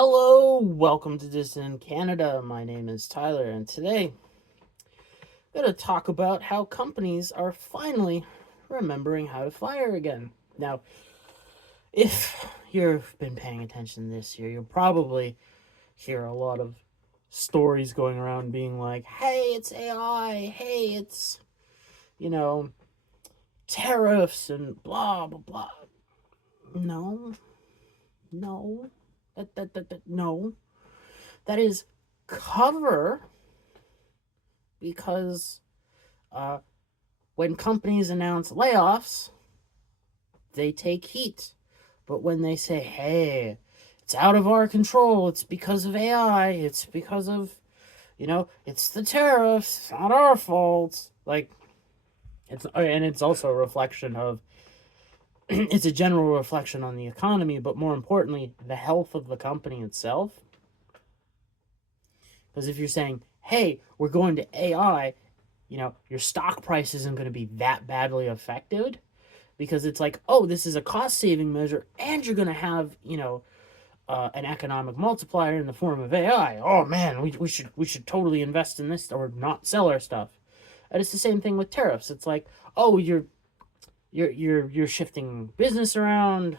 Hello, welcome to Dissident Canada. My name is Tyler, and today I'm going to talk about how companies are finally remembering how to fire again. Now, if you've been paying attention this year, you'll probably hear a lot of stories going around being like, hey, it's AI, hey, it's, you know, tariffs and blah, blah, blah. No, no, no. That is cover because uh, when companies announce layoffs, they take heat. But when they say, hey, it's out of our control, it's because of AI, it's because of, it's the tariffs, it's not our fault. It's also a reflection of, it's a general reflection on the economy, but more importantly, the health of the company itself. Because if you're saying, hey, we're going to AI, your stock price isn't going to be that badly affected because it's like, oh, this is a cost saving measure and you're going to have, an economic multiplier in the form of AI. Oh man, we should totally invest in this or not sell our stuff. And it's the same thing with tariffs. It's like, oh, you're shifting business around.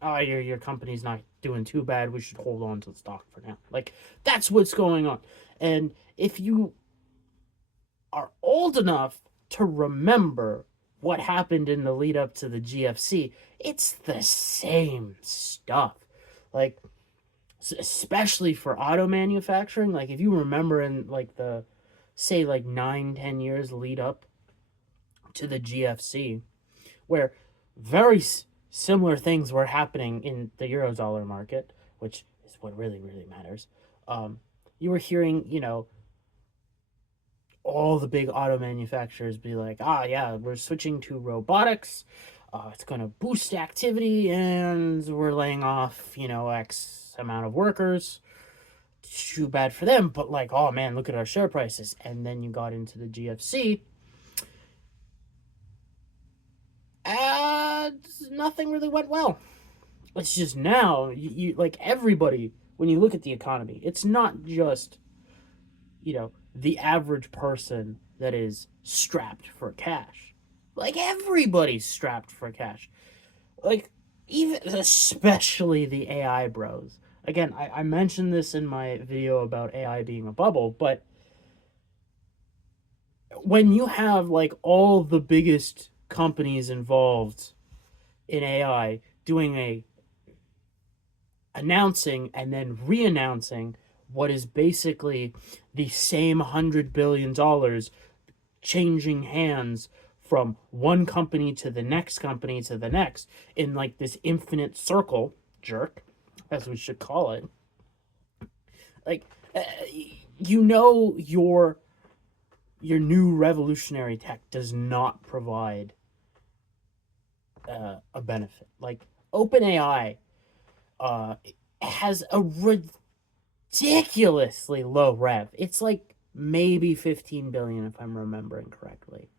Oh, your company's not doing too bad. We should hold on to the stock for now. Like that's what's going on. And if you are old enough to remember what happened in the lead up to the GFC, it's the same stuff. Like, especially for auto manufacturing, like if you remember in like the say like 9-10 years lead up to the GFC, where very similar things were happening in the Eurodollar market, which is what really matters. You were hearing, all the big auto manufacturers be like, yeah, we're switching to robotics. It's going to boost activity, and we're laying off, X amount of workers. Too bad for them, but like, oh man, look at our share prices. And then you got into the GFC, and nothing really went well. It's just now, you like everybody, when you look at the economy, it's not just, the average person that is strapped for cash. Like everybody's strapped for cash. Like even especially the AI bros. Again, I mentioned this in my video about AI being a bubble, but when you have like all the biggest companies involved in AI doing a announcing and then re-announcing what is basically the same $100 billion changing hands from one company to the next company to the next in like this infinite circle jerk, as we should call it. Like, uh, your new revolutionary tech does not provide a benefit. Like OpenAI uh, has a ridiculously low rev. It's like maybe 15 billion if I'm remembering correctly.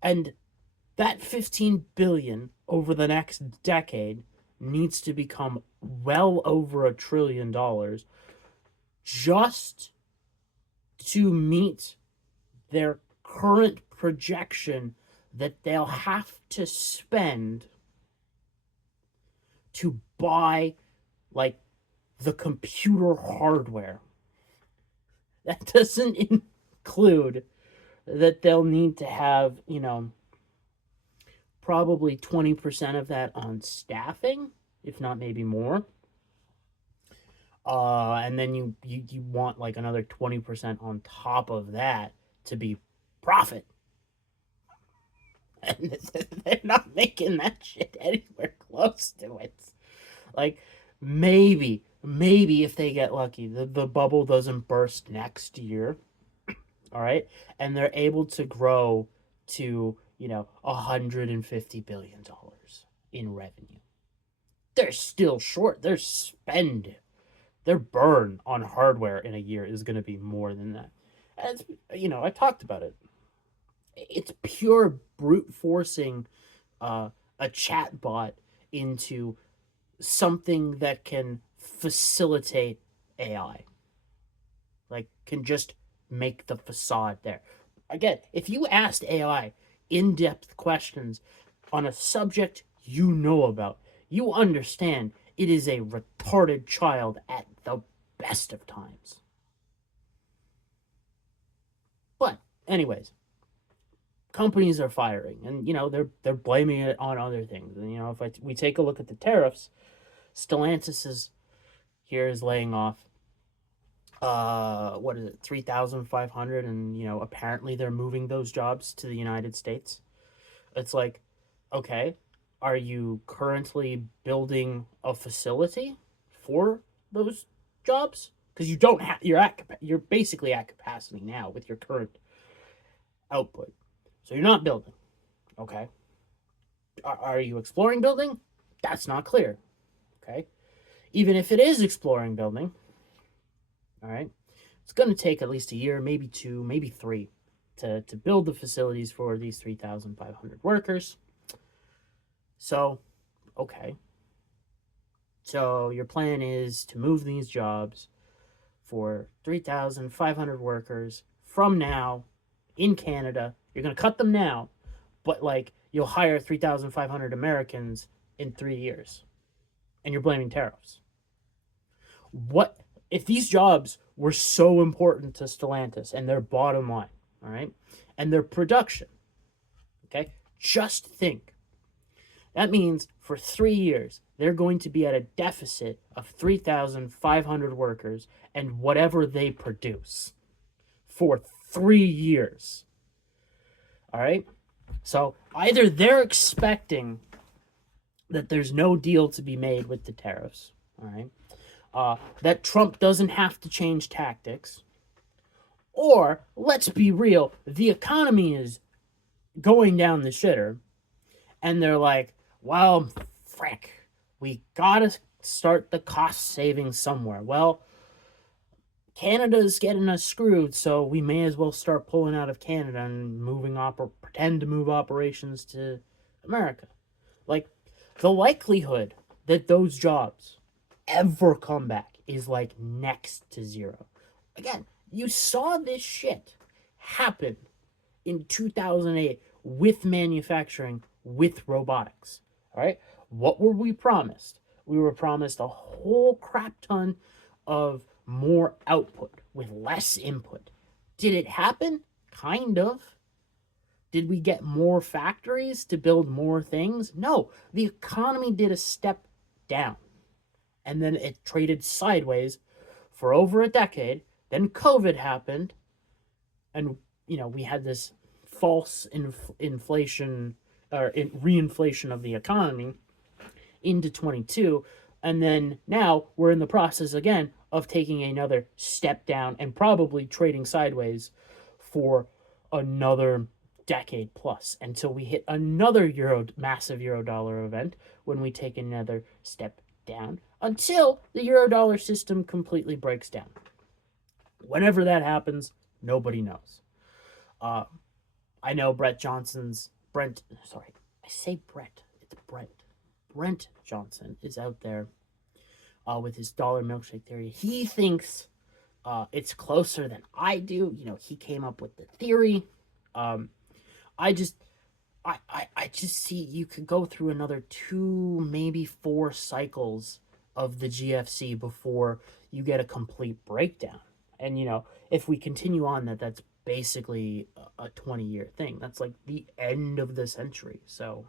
And that 15 billion over the next decade needs to become well over $1 trillion just to meet their current projection that they'll have to spend to buy like the computer hardware. That doesn't include that they'll need to have, probably 20% of that on staffing, if not maybe more. And then you want like another 20% on top of that to be profit. And they're not making that shit anywhere close to it. Like maybe if they get lucky, the bubble doesn't burst next year. All right. And they're able to grow to, $150 billion in revenue. They're still short. Their burn on hardware in a year is going to be more than that. And I talked about it. It's pure brute forcing a chat bot into something that can facilitate AI. Like, can just make the facade there. Again, if you asked AI in-depth questions on a subject you know about, you understand it is a retarded child at the best of times. But anyways, companies are firing, and they're blaming it on other things. And if we take a look at the tariffs, Stellantis is laying off what is it, 3,500, and apparently they're moving those jobs to the United States. It's like, okay, are you currently building a facility for those jobs? Because you don't have, you're basically at capacity now with your current output, so you're not building. Okay, are you exploring building? That's not clear. Okay, even if it is exploring building, all right, it's going to take at least a year, maybe two, maybe three, to build the facilities for these 3,500 workers. So, okay. So your plan is to move these jobs for 3,500 workers from now in Canada. You're going to cut them now, but like you'll hire 3,500 Americans in 3 years. And you're blaming tariffs. What if these jobs were so important to Stellantis and their bottom line, all right, and their production? Okay, just think. That means for 3 years, they're going to be at a deficit of 3,500 workers and whatever they produce for 3 years. All right? So either they're expecting that there's no deal to be made with the tariffs, all right, that Trump doesn't have to change tactics, or, let's be real, the economy is going down the shitter, and they're like, well, frick, we gotta start the cost saving somewhere. Well, Canada's getting us screwed, so we may as well start pulling out of Canada and pretend to move operations to America. Like, the likelihood that those jobs ever come back is like next to zero. Again, you saw this shit happen in 2008 with manufacturing, with robotics. All right, what were we promised? We were promised a whole crap ton of more output with less input. Did it happen? Kind of. Did we get more factories to build more things? No. The economy did a step down, and then it traded sideways for over a decade. Then COVID happened, and we had this false inflation or reinflation of the economy into 22, and then now we're in the process again of taking another step down and probably trading sideways for another decade plus until we hit another massive euro dollar event when we take another step down until the euro dollar system completely breaks down. Whenever that happens, nobody knows. I know Brent Johnson is out there with his dollar milkshake theory. He thinks it's closer than I do. He came up with the theory. I just see you could go through another 2, maybe 4 cycles of the GFC before you get a complete breakdown. And if we continue on that's basically a 20-year thing. That's like the end of the century. So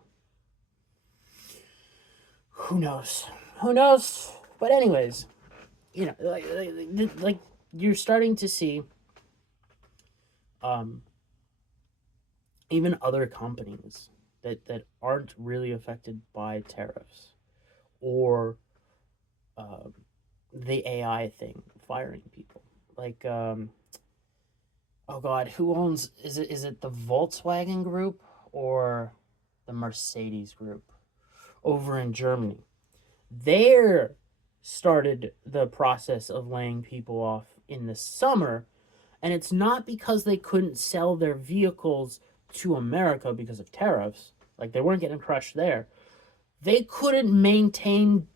who knows? But anyways, like you're starting to see even other companies that aren't really affected by tariffs or the AI thing firing people. Like oh god, who owns is it the Volkswagen group or the Mercedes group over in Germany? They're started the process of laying people off in the summer, and it's not because they couldn't sell their vehicles to America because of tariffs. Like, they weren't getting crushed there. They couldn't maintain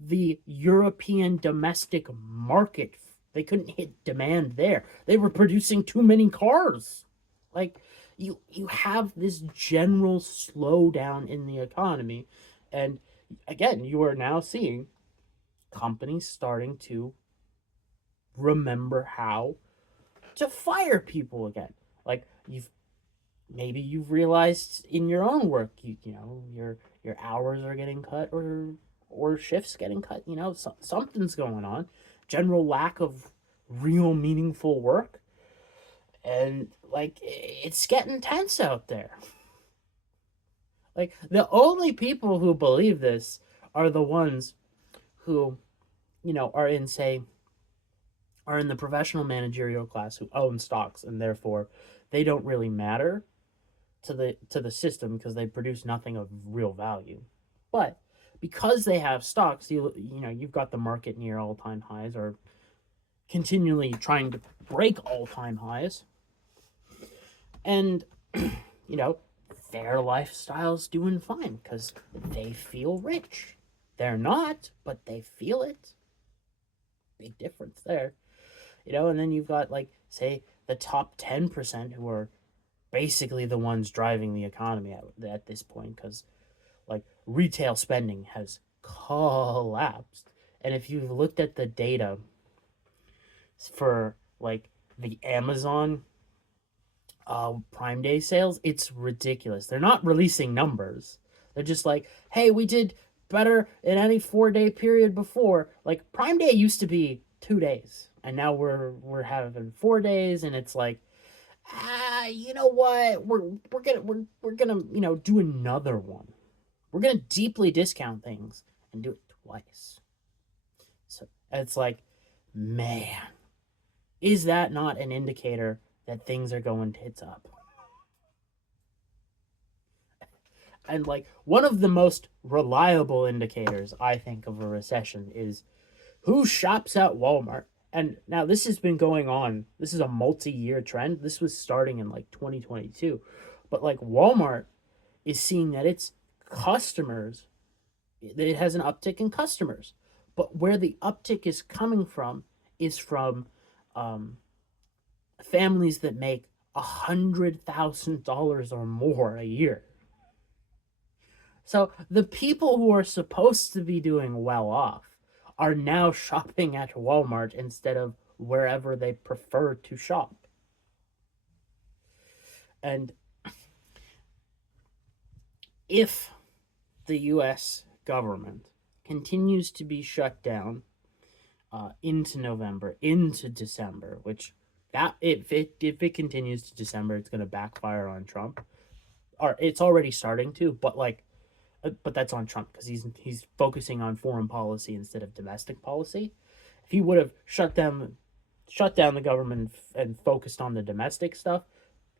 the European domestic market. They couldn't hit demand there. They were producing too many cars. Like you have this general slowdown in the economy, and again, you are now seeing companies starting to remember how to fire people again. Like you've realized in your own work, your hours are getting cut, or shifts getting cut. Something's going on. General lack of real meaningful work, and like it's getting tense out there. Like the only people who believe this are the ones who, are in the professional managerial class, who own stocks, and therefore they don't really matter to the system because they produce nothing of real value. But because they have stocks, you've got the market near all-time highs, or continually trying to break all-time highs. And their lifestyle's doing fine because they feel rich. They're not, but they feel it. Big difference there. And then you've got, like, say, the top 10% who are basically the ones driving the economy at this point, because, like, retail spending has collapsed. And if you've looked at the data for, like, the Amazon Prime Day sales, it's ridiculous. They're not releasing numbers. They're just like, hey, we did better in any 4-day period before. Like, Prime Day used to be 2 days, and now we're having 4 days, and it's like, you know what? We're gonna do another one. We're gonna deeply discount things and do it twice. So it's like, man, is that not an indicator that things are going tits up? And like one of the most reliable indicators, I think, of a recession is who shops at Walmart. And now this has been going on. This is a multi-year trend. This was starting in like 2022. But like Walmart is seeing that its customers, it has an uptick in customers. But where the uptick is coming from is from families that make $100,000 or more a year. So the people who are supposed to be doing well off are now shopping at Walmart instead of wherever they prefer to shop. And if the US government continues to be shut down into November, into December, which that if it continues to December, it's going to backfire on Trump. Or it's already starting to, but that's on Trump because he's focusing on foreign policy instead of domestic policy. If he would have shut down the government and focused on the domestic stuff,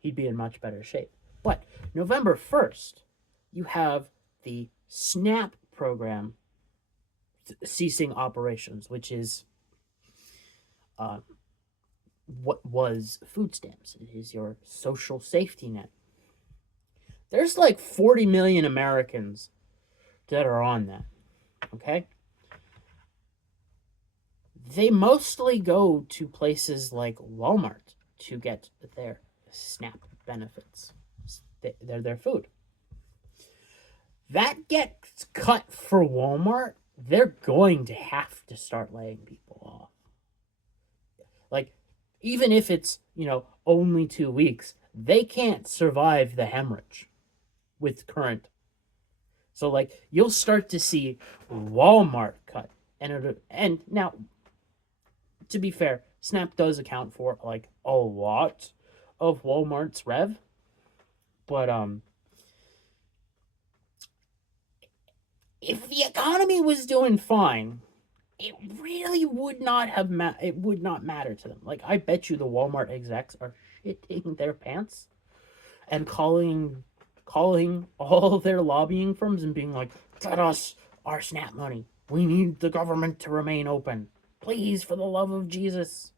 he'd be in much better shape. But November 1st, you have the SNAP program ceasing operations, which is what was food stamps. It is your social safety net. There's like 40 million Americans that are on that, okay? They mostly go to places like Walmart to get their SNAP benefits. They're their food. That gets cut for Walmart, they're going to have to start laying people off. Like, even if it's, only 2 weeks, they can't survive the hemorrhage with current. So like you'll start to see Walmart cut, and now, to be fair, SNAP does account for like a lot of Walmart's rev, but if the economy was doing fine, it really would not have it would not matter to them. Like I bet you the Walmart execs are shitting their pants and calling all their lobbying firms and being like, get us our SNAP money. We need the government to remain open. Please, for the love of Jesus.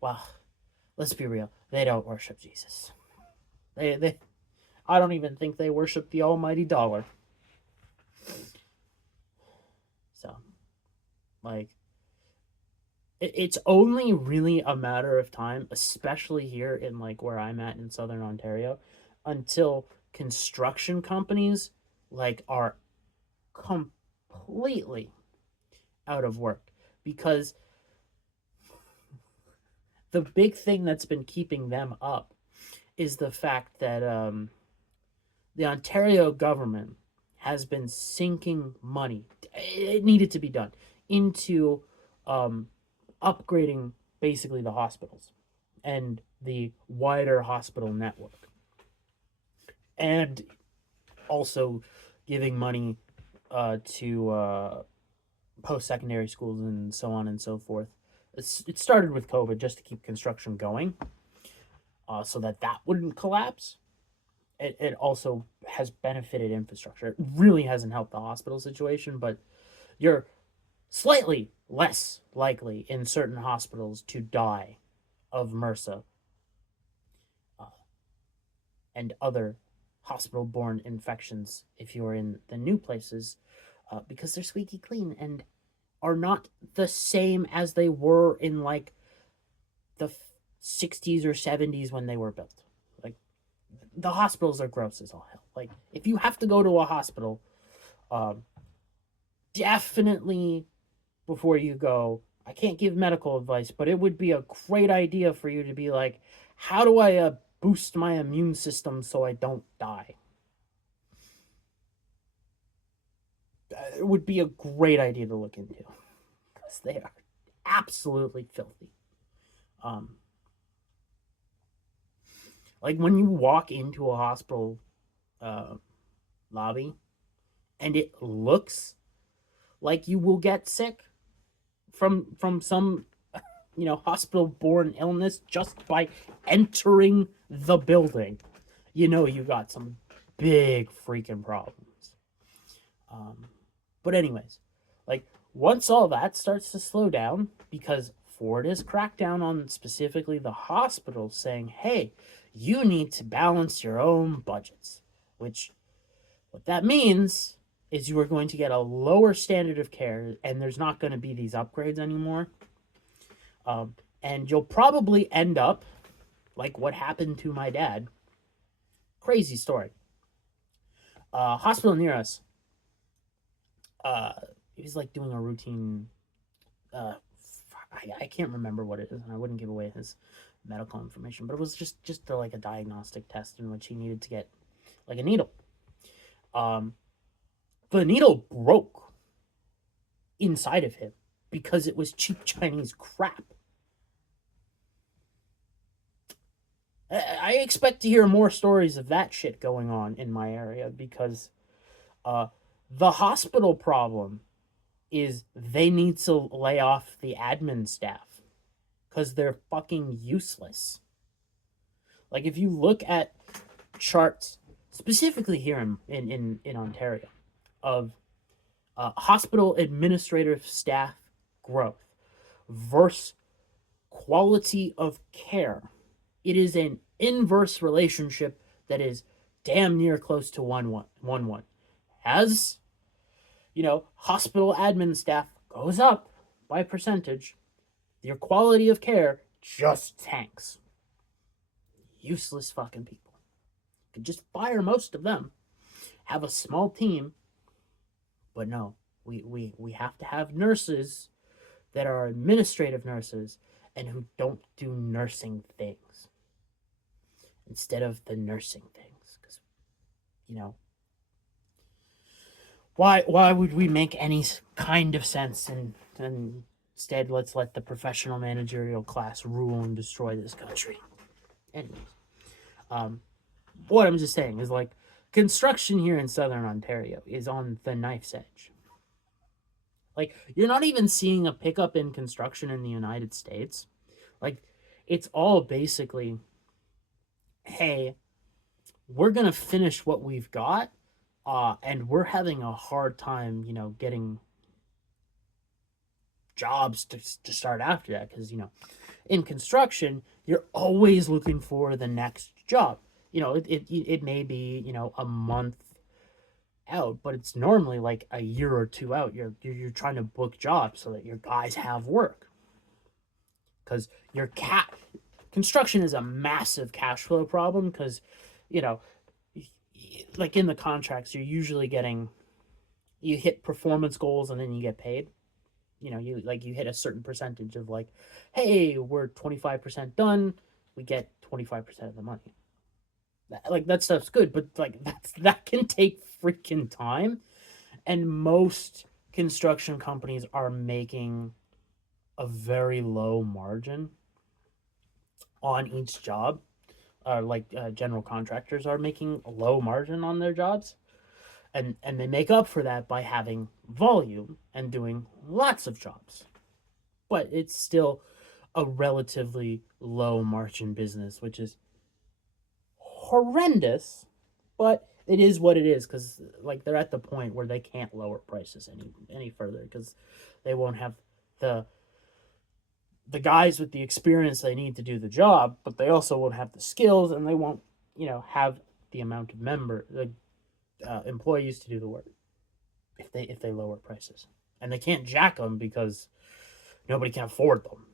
Well, let's be real. They don't worship Jesus. I don't even think they worship the almighty dollar. So Like, it's only really a matter of time, especially here in like where I'm at in Southern Ontario, until construction companies like are completely out of work, because the big thing that's been keeping them up is the fact that the Ontario government has been sinking money. It needed to be done into um, upgrading basically the hospitals and the wider hospital network, and also giving money to post secondary schools and so on and so forth. It started with COVID just to keep construction going, so that wouldn't collapse. It also has benefited infrastructure. It really hasn't helped the hospital situation, but you're slightly less likely in certain hospitals to die of MRSA uh, and other hospital-borne infections if you're in the new places, because they're squeaky clean and are not the same as they were in like the 60s or 70s when they were built. Like, the hospitals are gross as all hell. Like, if you have to go to a hospital, um, definitely before you go, I can't give medical advice, but it would be a great idea for you to be like, how do I boost my immune system so I don't die? It would be a great idea to look into, because they are absolutely filthy. Um, like when you walk into a hospital uh, lobby and it looks like you will get sick from some hospital borne illness just by entering the building, you got some big freaking problems. But anyways, like, once all that starts to slow down, because Ford has cracked down on specifically the hospitals, saying, hey, you need to balance your own budgets, which what that means is you are going to get a lower standard of care, and there's not going to be these upgrades anymore. And you'll probably end up like what happened to my dad. Crazy story. Hospital near us. He was like doing a routine. Uh, I can't remember what it is, and I wouldn't give away his medical information, but it was just like a diagnostic test in which he needed to get like a needle. The needle broke inside of him because it was cheap Chinese crap. I expect to hear more stories of that shit going on in my area, because the hospital problem is they need to lay off the admin staff because they're fucking useless. Like, if you look at charts, specifically here in Ontario, of hospital administrative staff growth versus quality of care, it is an inverse relationship that is damn near close to 1-1. As hospital admin staff goes up by percentage, your quality of care just tanks. Useless fucking people. Could just fire most of them, have a small team, but no, we have to have nurses that are administrative nurses and who don't do nursing things instead of the nursing things, because why would we make any kind of sense, and instead let's let the professional managerial class rule and destroy this country. Anyways, what I'm just saying is, like, construction here in Southern Ontario is on the knife's edge. Like, you're not even seeing a pickup in construction in the United States. Like, it's all basically, hey, we're going to finish what we've got, and we're having a hard time, getting jobs to start after that, because, in construction, you're always looking for the next job. It may be, a month out, but it's normally like a year or two out. You're trying to book jobs so that your guys have work, because your cat construction is a massive cash flow problem, because you know like in the contracts you're usually getting, you hit performance goals and then you get paid. You hit a certain percentage of like, hey, we're 25% done, we get 25% of the money. That stuff's good, but like that can take freaking time, and most construction companies are making a very low margin on each job. General contractors are making a low margin on their jobs, and they make up for that by having volume and doing lots of jobs. But it's still a relatively low margin business, which is horrendous, but it is what it is, because like they're at the point where they can't lower prices any further, because they won't have the the guys with the experience they need to do the job, but they also won't have the skills, and they won't have the amount of employees to do the work if they lower prices, and they can't jack them because nobody can afford them.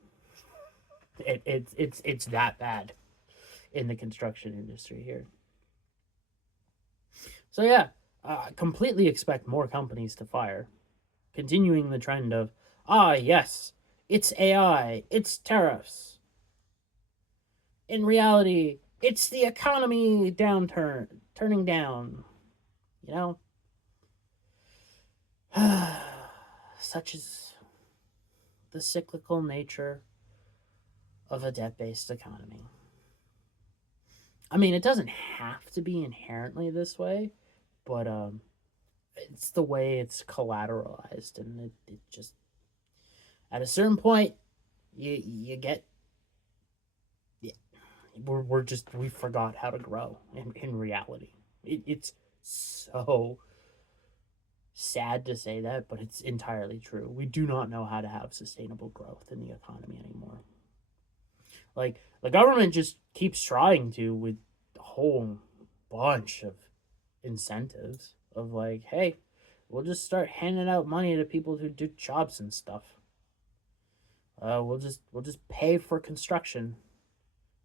It's that bad in the construction industry here. So yeah, completely expect more companies to fire, continuing the trend of, yes, it's AI, it's tariffs. In reality, it's the economy turning down. You know, such is the cyclical nature of a debt-based economy. I mean, it doesn't have to be inherently this way, but it's the way it's collateralized, and it just, at a certain point, you get, yeah, we forgot how to grow in reality. It's so sad to say that, but it's entirely true. We do not know how to have sustainable growth in the economy anymore. Like, the government just keeps trying to, with a whole bunch of incentives of like, hey, we'll just start handing out money to people who do jobs and stuff. We'll just pay for construction.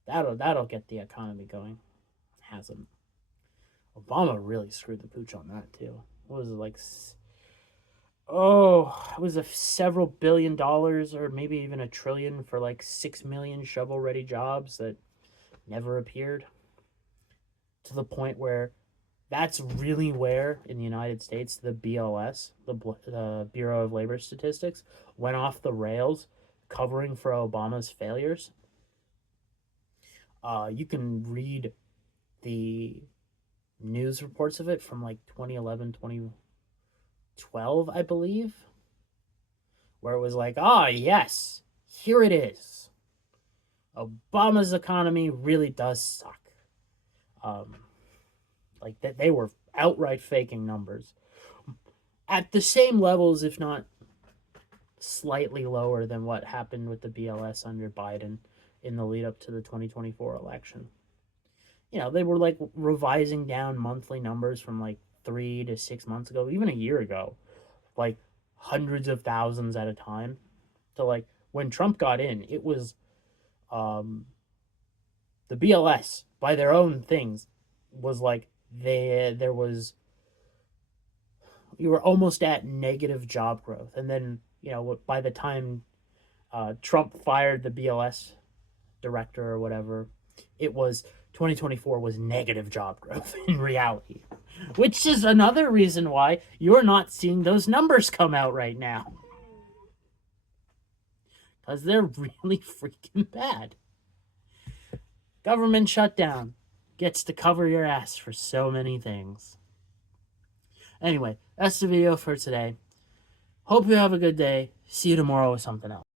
That'll get the economy going. Hasn't. Obama really screwed the pooch on that too. What was it like? Oh, it was several $billion, or maybe even $1 trillion, for like 6 million shovel-ready jobs that never appeared. To the point where that's really where, in the United States, the BLS, the Bureau of Labor Statistics, went off the rails, covering for Obama's failures. You can read the news reports of it from like 2011, 2012, I believe, where it was like, yes, here it is. Obama's economy really does suck. Like that, they were outright faking numbers at the same levels, if not slightly lower than what happened with the BLS under Biden in the lead up to the 2024 election. They were like revising down monthly numbers from like 3 to 6 months ago, even a year ago, like hundreds of thousands at a time. So like when Trump got in, it was the BLS, by their own things, was like there was, you were almost at negative job growth, and then by the time Trump fired the BLS director or whatever, it was 2024 was negative job growth in reality, which is another reason why you're not seeing those numbers come out right now, because they're really freaking bad. Government shutdown gets to cover your ass for so many things. Anyway, that's the video for today. Hope you have a good day. See you tomorrow with something else.